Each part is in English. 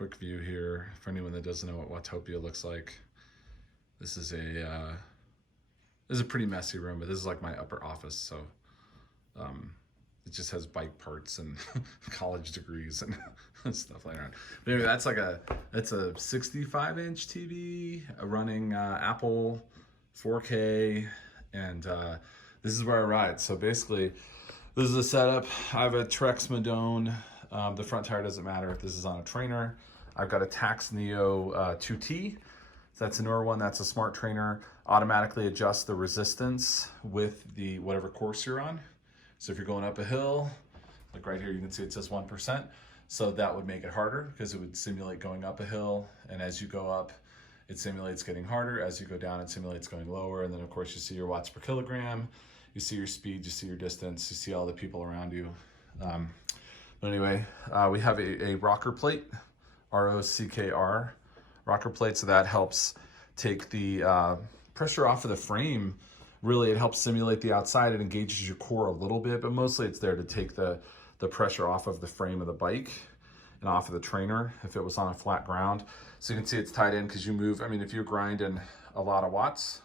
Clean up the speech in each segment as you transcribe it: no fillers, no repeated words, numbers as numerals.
quick view here for anyone that doesn't know what Watopia looks like. This is a pretty messy room, but this is like my upper office. So it just has bike parts and college degrees and stuff like that. But anyway, that's a 65-inch TV, running Apple 4K, and this is where I ride. So basically, this is a setup. I have a Trex Madone. The front tire doesn't matter if this is on a trainer. I've got a Tax Neo 2T. So that's a newer one. That's a smart trainer. Automatically adjusts the resistance with the whatever course you're on. So if you're going up a hill, like right here, you can see it says 1%. So that would make it harder because it would simulate going up a hill. And as you go up, it simulates getting harder. As you go down, it simulates going lower. And then of course you see your watts per kilogram, you see your speed, you see your distance, you see all the people around you. But anyway, we have a rocker plate, R-O-C-K-R rocker plate. So that helps take the pressure off of the frame. Really, it helps simulate the outside. It engages your core a little bit, but mostly it's there to take the pressure off of the frame of the bike and off of the trainer if it was on a flat ground. So you can see it's tied in because you move. I mean, if you're grinding a lot of watts,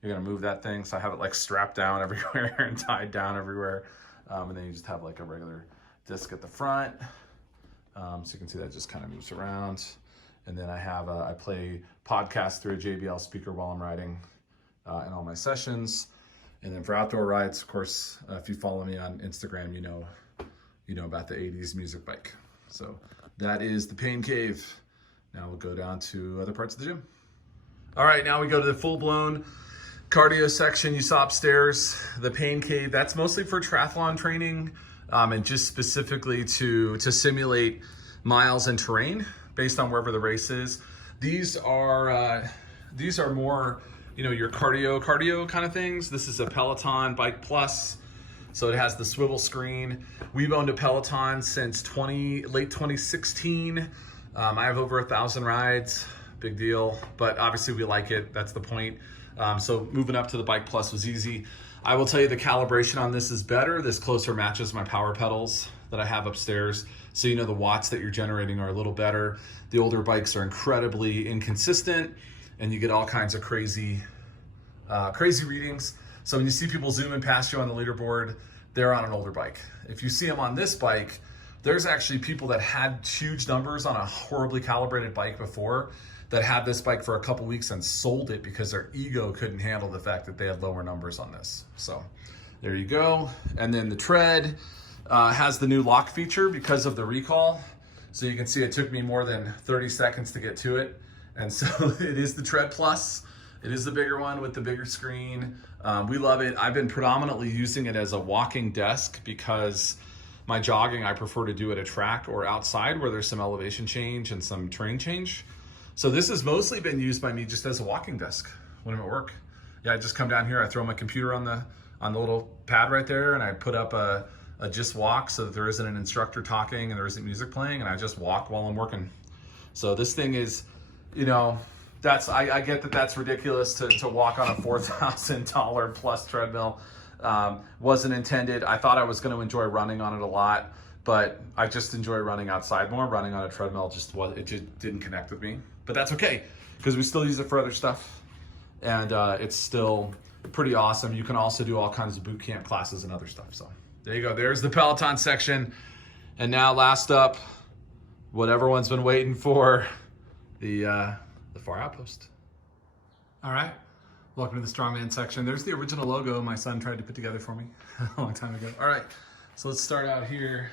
you're gonna move that thing. So I have it like strapped down everywhere and tied down everywhere. And then you just have like a regular disc at the front. So you can see that just kind of moves around. And then I play podcasts through a JBL speaker while I'm riding in all my sessions. And then for outdoor rides, of course, if you follow me on Instagram, you know about the 80s music bike. So that is the Pain Cave. Now we'll go down to other parts of the gym. All right, now we go to the full-blown cardio section. You saw upstairs, the Pain Cave. That's mostly for triathlon training and just specifically to simulate miles and terrain based on wherever the race is. These are more, your cardio kind of things. This is a Peloton Bike Plus. So it has the swivel screen. We've owned a Peloton since late 2016. I have over 1,000 rides, big deal. But obviously we like it, that's the point. So moving up to the Bike Plus was easy. I will tell you the calibration on this is better. This closer matches my power pedals that I have upstairs. So the watts that you're generating are a little better. The older bikes are incredibly inconsistent and you get all kinds of crazy readings. So when you see people zooming past you on the leaderboard, they're on an older bike. If you see them on this bike, there's actually people that had huge numbers on a horribly calibrated bike before that had this bike for a couple weeks and sold it because their ego couldn't handle the fact that they had lower numbers on this. So there you go. And then the tread has the new lock feature because of the recall. So you can see it took me more than 30 seconds to get to it. And so it is the Tread Plus. It is the bigger one with the bigger screen. We love it. I've been predominantly using it as a walking desk because my jogging, I prefer to do at a track or outside where there's some elevation change and some terrain change. So this has mostly been used by me just as a walking desk when I'm at work. Yeah, I just come down here, I throw my computer on the little pad right there, and I put up a just walk so that there isn't an instructor talking and there isn't music playing, and I just walk while I'm working. So this thing is, I get that that's ridiculous to walk on a $4,000 plus treadmill. Wasn't intended. I thought I was going to enjoy running on it a lot, but I just enjoy running outside more. Running on a treadmill just didn't connect with me. But that's okay because we still use it for other stuff, and it's still pretty awesome. You can also do all kinds of boot camp classes and other stuff. So there you go. There's the Peloton section, and now last up, what everyone's been waiting for, the Far Outpost. All right, welcome to the Strongman section. There's the original logo my son tried to put together for me a long time ago. All right, so let's start out here.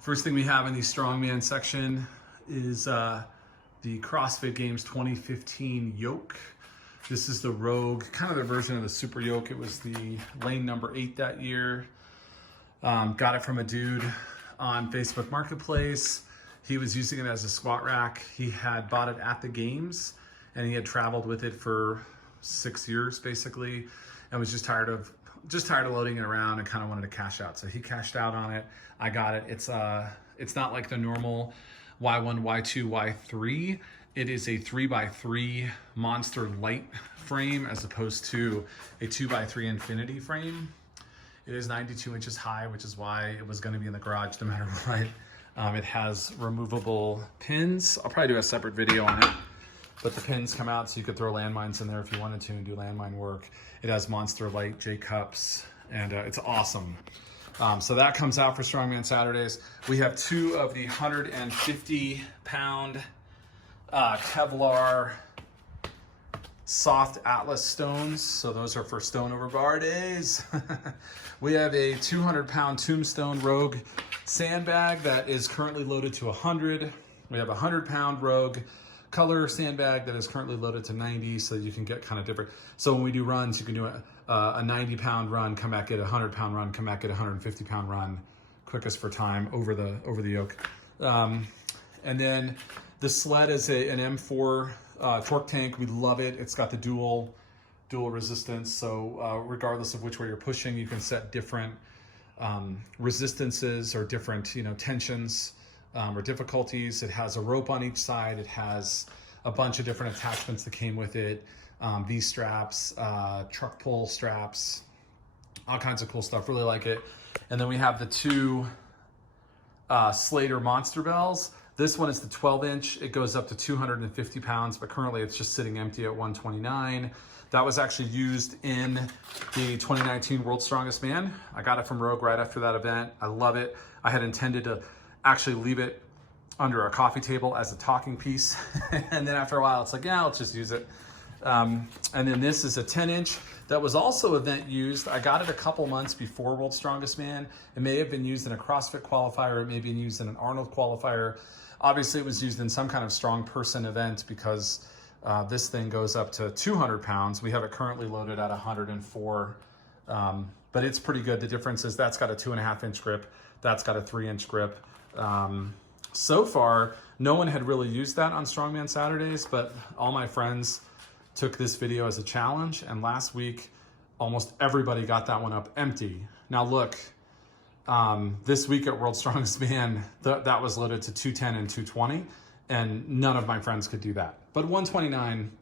First thing we have in the Strongman section is the CrossFit Games 2015 yoke. This is the Rogue, kind of the version of the Super Yoke. It was the lane number 8 that year. Got it from a dude on Facebook Marketplace. He was using it as a squat rack. He had bought it at the games and he had traveled with it for 6 years basically, and was just tired of loading it around and kind of wanted to cash out. So he cashed out on it. I got it. It's not like the normal Y1, Y2, Y3. It is a 3x3 Monster Light frame as opposed to a 2x3 Infinity frame. It is 92 inches high, which is why it was going to be in the garage no matter what. It has removable pins. I'll probably do a separate video on it, but the pins come out so you could throw landmines in there if you wanted to and do landmine work. It has Monster Light J cups, and it's awesome. So that comes out for Strongman Saturdays. We have 2 of the 150-pound Kevlar soft Atlas stones. So those are for stone over bar days. We have a 200-pound Tombstone Rogue sandbag that is currently loaded to 100. We have a 100-pound Rogue color sandbag that is currently loaded to 90, so you can get kind of different. So when we do runs, you can do a 90-pound run, come back at a 100-pound run, come back at a 150-pound run, quickest for time over the yoke. And then the sled is an M4 torque tank. We love it. It's got the dual resistance, so regardless of which way you're pushing, you can set different resistances or different tensions or difficulties. It has a rope on each side. It has a bunch of different attachments that came with it. V-straps, truck pull straps, all kinds of cool stuff. Really like it. And then we have the 2 Slater Monster Bells. This one is the 12-inch. It goes up to 250 pounds, but currently it's just sitting empty at 129. That was actually used in the 2019 World's Strongest Man. I got it from Rogue right after that event. I love it. I had intended to actually leave it under a coffee table as a talking piece. And then after a while, it's like, yeah, let's just use it. And then this is a 10-inch that was also event used. I got it a couple months before World's Strongest Man. It may have been used in a CrossFit qualifier. It may have been used in an Arnold qualifier. Obviously, it was used in some kind of strong person event because this thing goes up to 200 pounds. We have it currently loaded at 104, but it's pretty good. The difference is that's got a 2.5-inch grip. That's got a 3-inch grip. So far, no one had really used that on Strongman Saturdays, but all my friends took this video as a challenge, and last week, almost everybody got that one up empty. Now look, this week at World's Strongest Man, that was loaded to 210 and 220, and none of my friends could do that. But 129,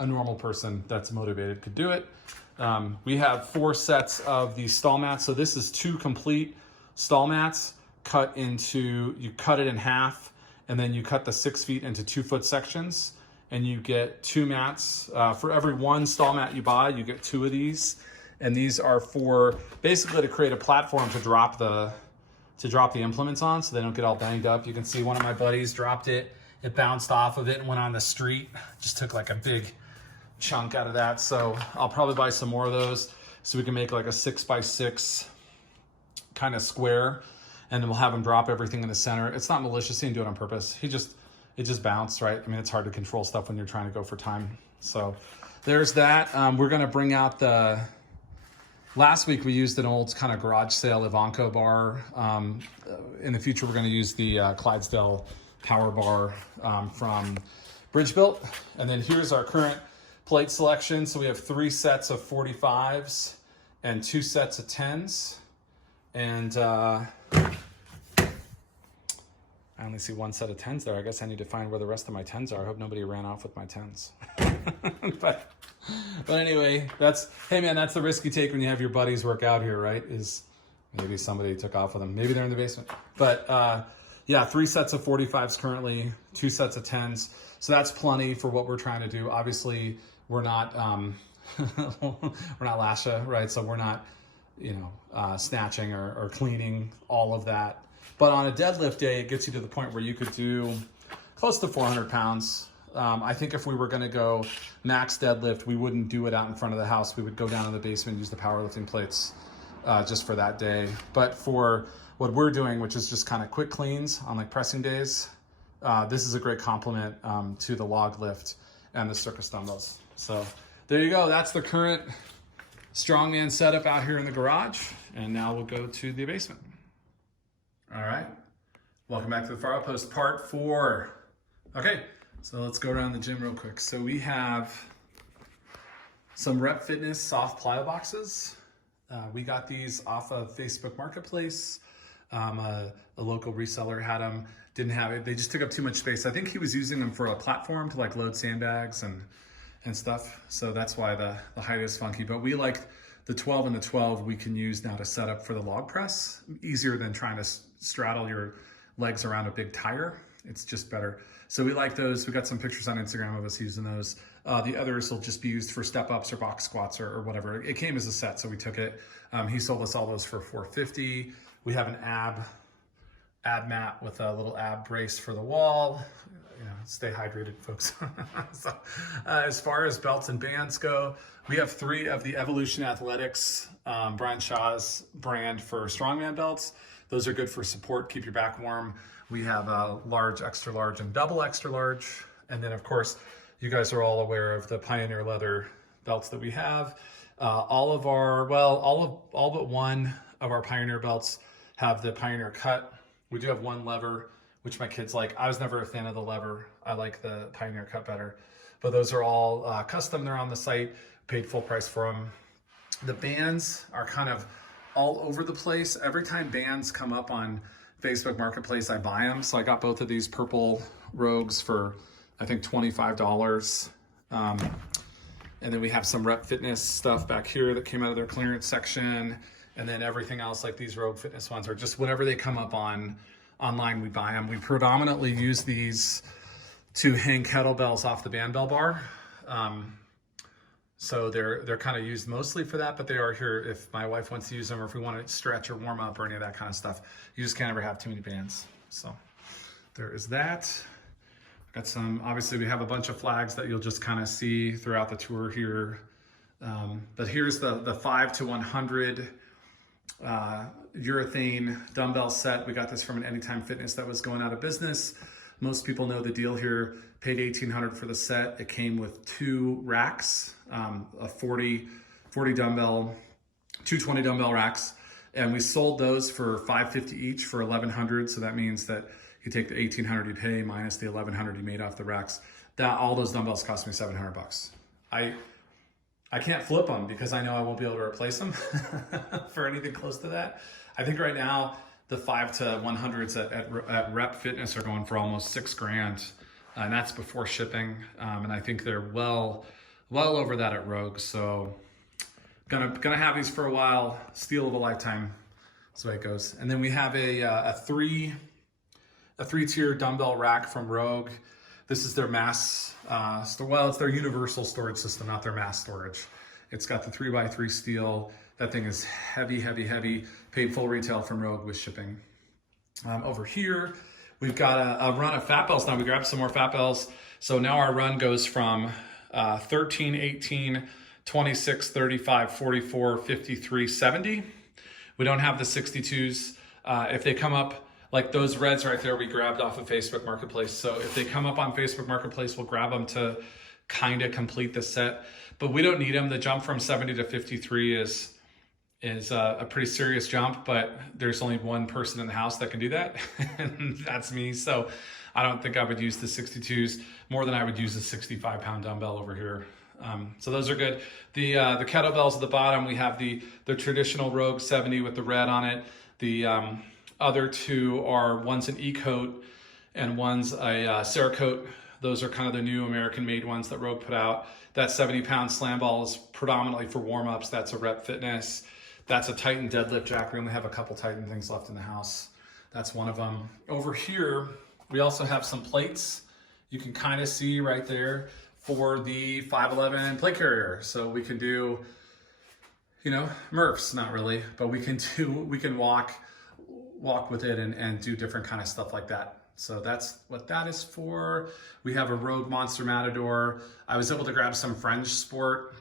a normal person that's motivated could do it. We have 4 sets of these stall mats. So this is 2 complete stall mats you cut it in half, and then you cut the 6 feet into 2-foot sections, and you get 2 mats. For every 1 stall mat you buy, you get 2 of these. And these are for basically to create a platform to drop the implements on so they don't get all banged up. You can see one of my buddies dropped it. It bounced off of it and went on the street. Just took like a big chunk out of that. So I'll probably buy some more of those so we can make like a 6x6 kind of square, and then we'll have him drop everything in the center. It's not malicious. He didn't do it on purpose. It just bounced, right? I mean, it's hard to control stuff when you're trying to go for time. So there's that. We're gonna bring out last week we used an old kind of garage sale Ivanko bar. In the future, we're gonna use the Clydesdale power bar from Bridgebuilt. And then here's our current plate selection. So we have 3 sets of 45s and 2 sets of 10s. And I only see 1 set of 10s there. I guess I need to find where the rest of my 10s are. I hope nobody ran off with my 10s. but anyway, hey man, that's the risk you take when you have your buddies work out here, right? Is maybe somebody took off with them. Maybe they're in the basement. But yeah, 3 sets of 45s currently, 2 sets of 10s. So that's plenty for what we're trying to do. Obviously, we're not we're not Lasha, right? So we're not, snatching or cleaning all of that. But on a deadlift day, it gets you to the point where you could do close to 400 pounds. I think if we were going to go max deadlift, we wouldn't do it out in front of the house. We would go down in the basement and use the powerlifting plates just for that day. But for what we're doing, which is just kind of quick cleans on like pressing days, this is a great complement to the log lift and the circus dumbbells. So there you go. That's the current Strongman setup out here in the garage. And now we'll go to the basement. All right, welcome back to the Fire Outpost part 4. Okay, so let's go around the gym real quick. So we have some Rep Fitness soft plyo boxes. We got these off of Facebook Marketplace. A local reseller had them, didn't have it. They just took up too much space. I think he was using them for a platform to like load sandbags and stuff. So that's why the height is funky. But we liked the 12 and the 12 we can use now to set up for the log press. Easier than trying to straddle your legs around a big tire. It's just better. So we like those. We got some pictures on Instagram of us using those. The others will just be used for step ups or box squats or whatever. It came as a set, so we took it. He sold us all those for $450. We have an ab mat with a little ab brace for the wall. You know, stay hydrated, folks. So, as far as belts and bands go, we have 3 of the Evolution Athletics, Brian Shaw's brand for strongman belts. Those are good for support, keep your back warm. We have a large, extra large, and double extra large. And then of course, you guys are all aware of the Pioneer leather belts that we have. All but one of our Pioneer belts have the Pioneer cut. We do have one lever, which my kids like. I was never a fan of the lever. I like the Pioneer cut better. But those are all custom. They're on the site, paid full price for them. The bands are kind of all over the place. Every time bands come up on Facebook Marketplace, I buy them. So I got both of these purple Rogues for, I think, $25. And then we have some Rep Fitness stuff back here that came out of their clearance section. And then everything else, like these Rogue Fitness ones, are just whenever they come up online, we buy them. We predominantly use these to hang kettlebells off the band bell bar. So they're kind of used mostly for that, but they are here if my wife wants to use them or if we want to stretch or warm up or any of that kind of stuff. You just can't ever have too many bands. So there is that. Got some, obviously we have a bunch of flags that you'll just kind of see throughout the tour here. But here's the 5 to 100 urethane dumbbell set. We got this from an Anytime Fitness that was going out of business. Most people know the deal here. Paid $1,800 for the set. It came with 2 racks, a 40 dumbbell, 220 dumbbell racks. And we sold those for $550 each for $1,100. So that means that you take the $1,800 you pay minus the $1,100 you made off the racks. All those dumbbells cost me $700. I can't flip them because I know I won't be able to replace them for anything close to that. I think right now the 5 to 100s at Rep Fitness are going for almost $6,000, and that's before shipping. And I think they're well over that at Rogue. So gonna have these for a while. Steal of a lifetime. That's the way it goes. And then we have a 3-tier dumbbell rack from Rogue. This is their mass, it's their universal storage system, not their mass storage. It's got the 3x3 steel. That thing is heavy, heavy, heavy. Paid full retail from Rogue with shipping. Over here, we've got a run of fat bells now. We grabbed some more fat bells. So now our run goes from 13, 18, 26, 35, 44, 53, 70. We don't have the 62s. If they come up, like those reds right there, we grabbed off of Facebook Marketplace. So if they come up on Facebook Marketplace, we'll grab them to kind of complete the set. But we don't need them. The jump from 70 to 53 is a pretty serious jump, but there's only one person in the house that can do that, and that's me. So I don't think I would use the 62s more than I would use a 65-pound dumbbell over here. So those are good. The kettlebells at the bottom, we have the traditional Rogue 70 with the red on it. The other 2 are, one's an E-coat and one's a Cerakote. Those are kind of the new American-made ones that Rogue put out. That 70-pound slam ball is predominantly for warm-ups. That's a Rep Fitness. That's a Titan deadlift jack. We only have a couple Titan things left in the house. That's one of them. Over here, we also have some plates. You can kind of see right there for the 511 plate carrier. So we can do, Murphs, not really, but we can walk with it and do different kind of stuff like that. So that's what that is for. We have a Rogue Monster Matador. I was able to grab some French Sport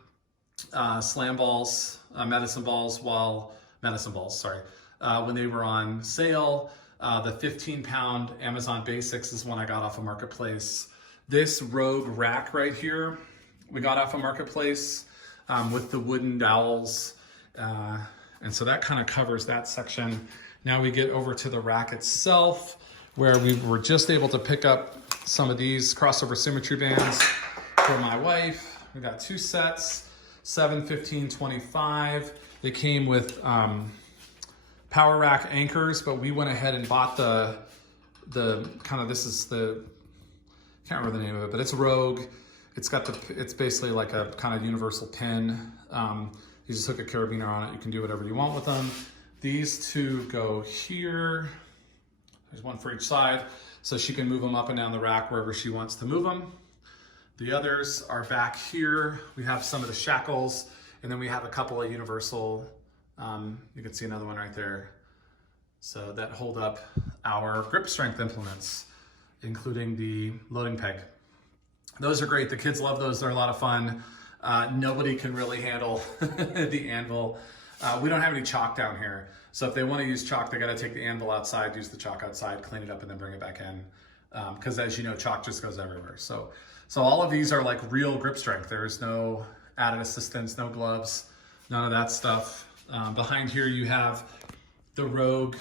slam balls, medicine balls, when they were on sale. The 15-pound Amazon Basics is one I got off of Marketplace. This Rogue rack right here, we got off of Marketplace with the wooden dowels. And so that kind of covers that section. Now we get over to the rack itself, where we were just able to pick up some of these crossover symmetry bands for my wife. We got 2 sets, 7, 15, 25. They came with power rack anchors, but we went ahead and bought the kind of, this is the, can't remember the name of it, but it's Rogue. It's basically like a kind of universal pin. You just hook a carabiner on it. You can do whatever you want with them. These two go here. There's one for each side. So she can move them up and down the rack wherever she wants to move them. The others are back here. We have some of the shackles, and then we have a couple of universal, you can see another one right there. So that hold up our grip strength implements, including the loading peg. Those are great. The kids love those. They're a lot of fun. Nobody can really handle the anvil. We don't have any chalk down here. So if they want to use chalk, they got to take the anvil outside, use the chalk outside, clean it up, and then bring it back in. Because as you know, chalk just goes everywhere. So all of these are like real grip strength. There's no added assistance, no gloves, none of that stuff. Behind here you have the Rogue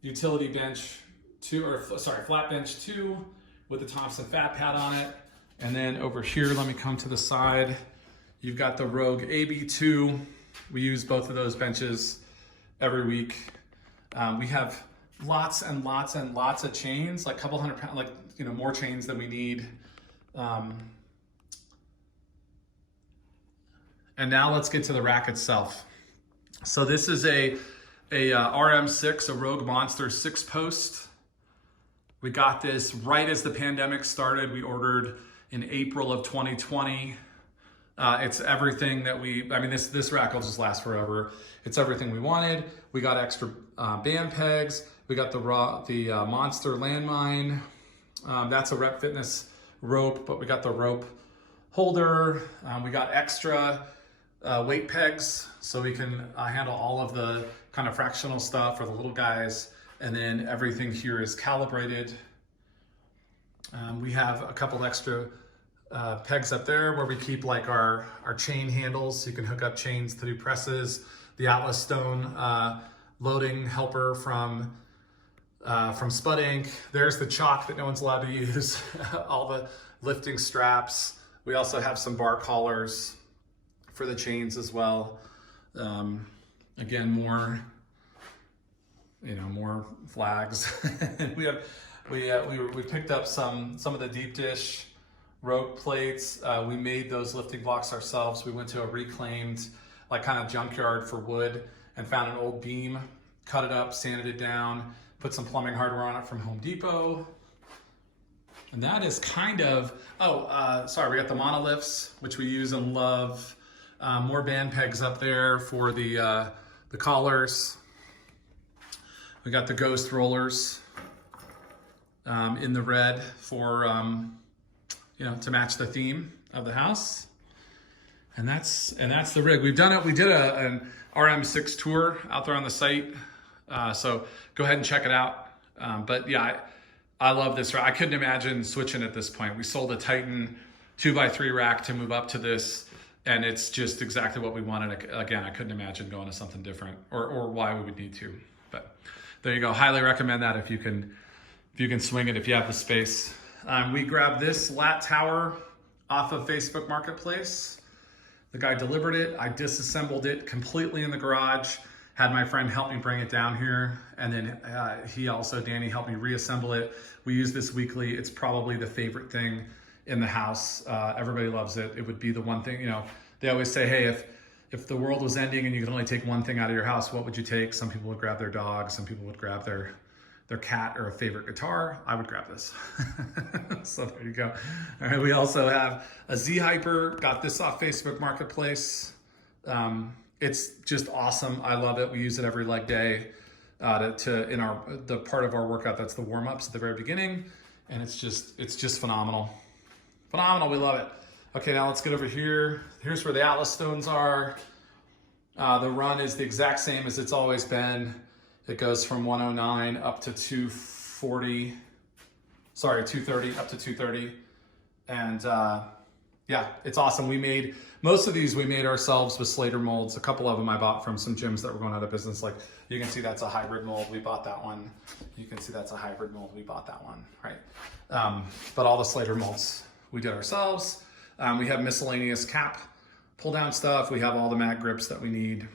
utility bench flat bench 2 with the Thompson fat pad on it. And then over here, let me come to the side. You've got the Rogue AB2. We use both of those benches every week. We have lots and lots and lots of chains, like a couple hundred pounds, more chains than we need. And now let's get to the rack itself. So this is a RM6, a Rogue Monster 6-post. We got this right as the pandemic started. We ordered in April of 2020. It's everything that this rack will just last forever. It's everything we wanted. We got extra band pegs. We got the Monster landmine. That's a Rep Fitness rope, but we got the rope holder. We got extra weight pegs, so we can handle all of the kind of fractional stuff for the little guys. And then everything here is calibrated. We have a couple extra pegs up there where we keep like our chain handles, so you can hook up chains to do presses. The Atlas Stone loading helper from Spud Inc. There's the chalk that no one's allowed to use. All the lifting straps. We also have some bar collars for the chains as well. Again, more flags. we picked up some of the deep dish rope plates. We made those lifting blocks ourselves. We went to a reclaimed kind of junkyard for wood and found an old beam, cut it up, sanded it down, put some plumbing hardware on it from Home Depot. And that is kind of, we got the monoliths, which we use and love. More band pegs up there for the collars. We got the Ghost rollers in the red for, to match the theme of the house. And that's the rig. We've done it. We did an RM6 tour out there on the site. So go ahead and check it out. But yeah, I love this rack. I couldn't imagine switching at this point. We sold a Titan 2x3 rack to move up to this, and it's just exactly what we wanted. Again, I couldn't imagine going to something different or why we would need to. But there you go. Highly recommend that if you can swing it, if you have the space. We grabbed this lat tower off of Facebook Marketplace. The guy delivered it. I disassembled it completely in the garage. Had my friend help me bring it down here. And then Danny helped me reassemble it. We use this weekly. It's probably the favorite thing in the house. Everybody loves it. It would be the one thing, they always say, hey, if the world was ending and you could only take one thing out of your house, what would you take? Some people would grab their dog. Some people would grab their cat or a favorite guitar. I would grab this. So there you go. All right, we also have a Z Hyper. Got this off Facebook Marketplace. It's just awesome. I love it. We use it every leg day in the part of our workout that's the warm-ups at the very beginning, and it's just phenomenal. Phenomenal. We love it. Okay, now let's get over here. Here's where the Atlas Stones are. The run is the exact same as it's always been. It goes from 109 up to 230 up to 230. And yeah, it's awesome. Most of these we made ourselves with Slater molds. A couple of them I bought from some gyms that were going out of business. Like you can see that's a hybrid mold. We bought that one. You can see that's a hybrid mold. We bought that one, right? But all the Slater molds we did ourselves. We have miscellaneous cap pull down stuff. We have all the mat grips that we need.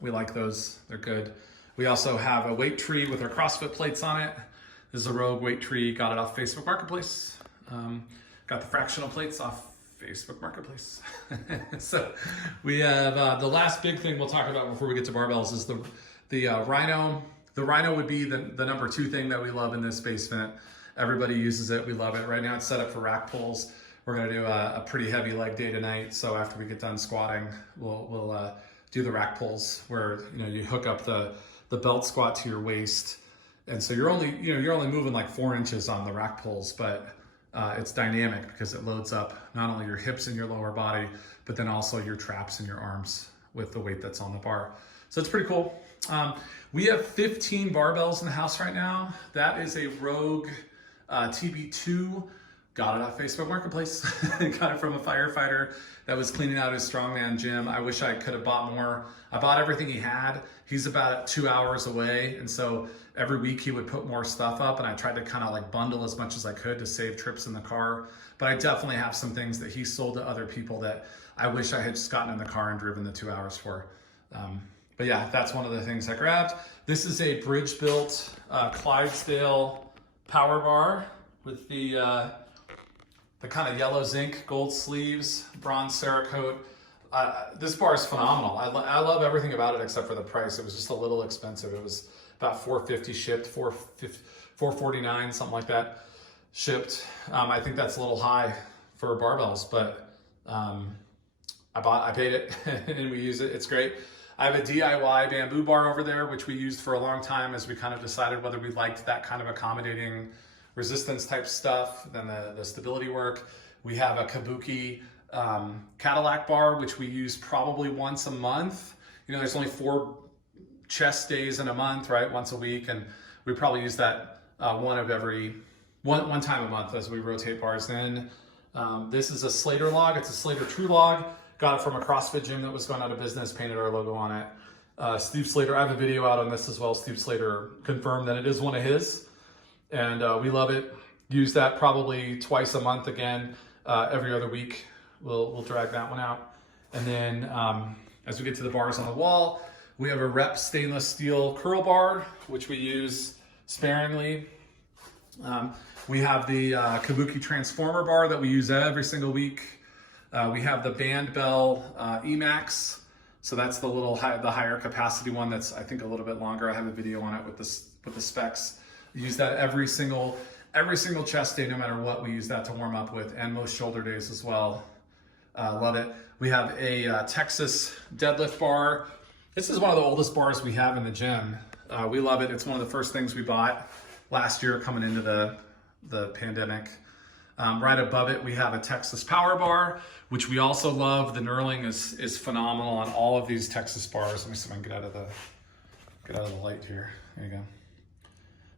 We like those. They're good. We also have a weight tree with our CrossFit plates on it. This is a Rogue weight tree. Got it off Facebook Marketplace. Got the fractional plates off Facebook Marketplace. So we have the last big thing we'll talk about before we get to barbells is the Rhino. The Rhino would be the number 2 thing that we love in this basement. Everybody uses it. We love it. Right now it's set up for rack pulls. We're going to do a pretty heavy leg day tonight. So after we get done squatting, we'll do the rack pulls where you hook up the belt squat to your waist. And so you're only moving like 4 inches on the rack pulls, but it's dynamic because it loads up not only your hips and your lower body, but then also your traps and your arms with the weight that's on the bar. So it's pretty cool. We have 15 barbells in the house right now. That is a Rogue TB2. Got it off Facebook Marketplace. Got it from a firefighter that was cleaning out his Strongman gym. I wish I could have bought more. I bought everything he had. He's about 2 hours away. And so every week he would put more stuff up, and I tried to kind of like bundle as much as I could to save trips in the car. But I definitely have some things that he sold to other people that I wish I had just gotten in the car and driven the 2 hours for. But yeah, that's one of the things I grabbed. This is a bridge-built Clydesdale power bar with the kind of yellow zinc gold sleeves, bronze Cerakote. This bar is phenomenal. I love everything about it except for the price. It was just a little expensive. It was about $450 shipped, $449, something like that shipped. I think that's a little high for barbells, but I paid it and we use it. It's great. I have a DIY bamboo bar over there, which we used for a long time as we kind of decided whether we liked that kind of accommodating resistance type stuff than the stability work. We have a Kabuki Cadillac bar, which we use probably once a month. There's only 4 chest days in a month, right? Once a week. And we probably use that one time a month as we rotate bars in. This is a Slater log. It's a Slater True log. Got it from a CrossFit gym that was going out of business, painted our logo on it. Steve Slater, I have a video out on this as well. Steve Slater confirmed that it is one of his. And we love it. Use that probably twice a month again. Every other week, we'll drag that one out. And then as we get to the bars on the wall, we have a Rep stainless steel curl bar, which we use sparingly. We have the Kabuki Transformer bar that we use every single week. We have the Band Bell Emax. So that's the higher capacity one that's I think a little bit longer. I have a video on it with the specs. We use that every single chest day, no matter what. We use that to warm up with, and most shoulder days as well. Love it. We have a Texas deadlift bar. This is one of the oldest bars we have in the gym. We love it. It's one of the first things we bought last year coming into the pandemic. Right above it, we have a Texas Power Bar, which we also love. The knurling is phenomenal on all of these Texas bars. Let me see if I can get out of the light here. There you go.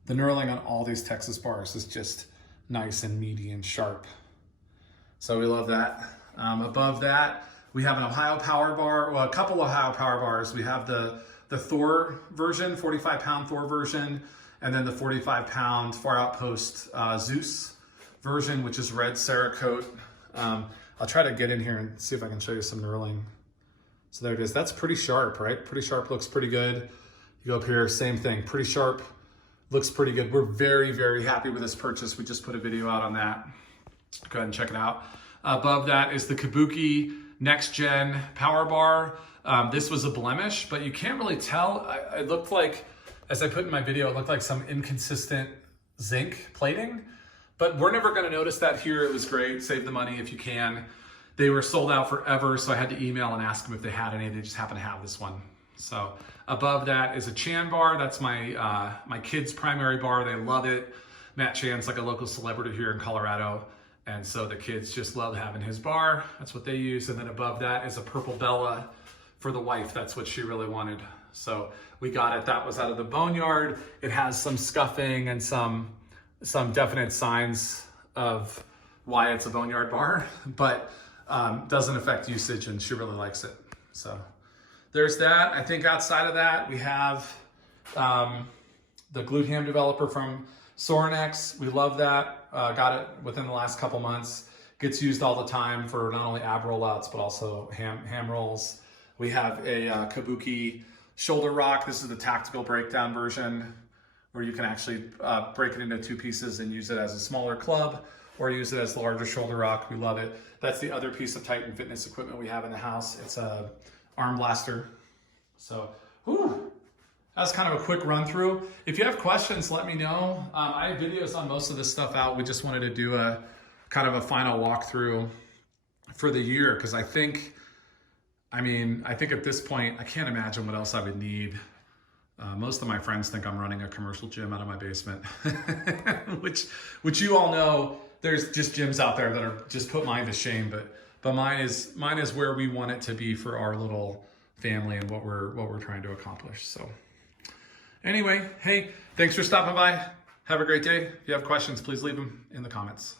The knurling on all these Texas bars is just nice and meaty and sharp. So we love that. Above that, we have an Ohio Power Bar, well, a couple Ohio Power Bars. We have the Thor version, 45-pound Thor version, and then the 45-pound Far Outpost Zeus version, which is red Cerakote. I'll try to get in here and see if I can show you some knurling. So there it is. That's pretty sharp, right? Pretty sharp, looks pretty good. You go up here, same thing, pretty sharp, looks pretty good. We're very, very happy with this purchase. We just put a video out on that. Go ahead and check it out. Above that is the Kabuki Next Gen Power Bar. This was a blemish, but you can't really tell. It looked like, as I put in my video, it looked like some inconsistent zinc plating, but we're never gonna notice that here. It was great, save the money if you can. They were sold out forever, so I had to email and ask them if they had any. They just happen to have this one. So above that is a Chan bar. That's my my kids' primary bar. They love it. Matt Chan's like a local celebrity here in Colorado. And so the kids just love having his bar. That's what they use. And then above that is a Purple Bella for the wife. That's what she really wanted. So we got it. That was out of the Boneyard. It has some scuffing and some definite signs of why it's a Boneyard bar, but doesn't affect usage, and she really likes it. So there's that. I think outside of that, we have the glute ham developer from Sorinex. We love that. Got it within the last couple months. Gets used all the time for not only ab rollouts, but also ham rolls. We have a Kabuki shoulder rock. This is the tactical breakdown version, where you can actually break it into 2 pieces and use it as a smaller club or use it as the larger shoulder rock. We love it. That's the other piece of Titan fitness equipment we have in the house. It's a arm blaster. So, whew, that's kind of a quick run through. If you have questions, let me know. I have videos on most of this stuff out. We just wanted to do a kind of a final walkthrough for the year, because I think at this point, I can't imagine what else I would need. Most of my friends think I'm running a commercial gym out of my basement, which you all know, there's just gyms out there that are just put mine to shame, but mine is where we want it to be for our little family and what we're trying to accomplish. So anyway, hey, thanks for stopping by. Have a great day. If you have questions, please leave them in the comments.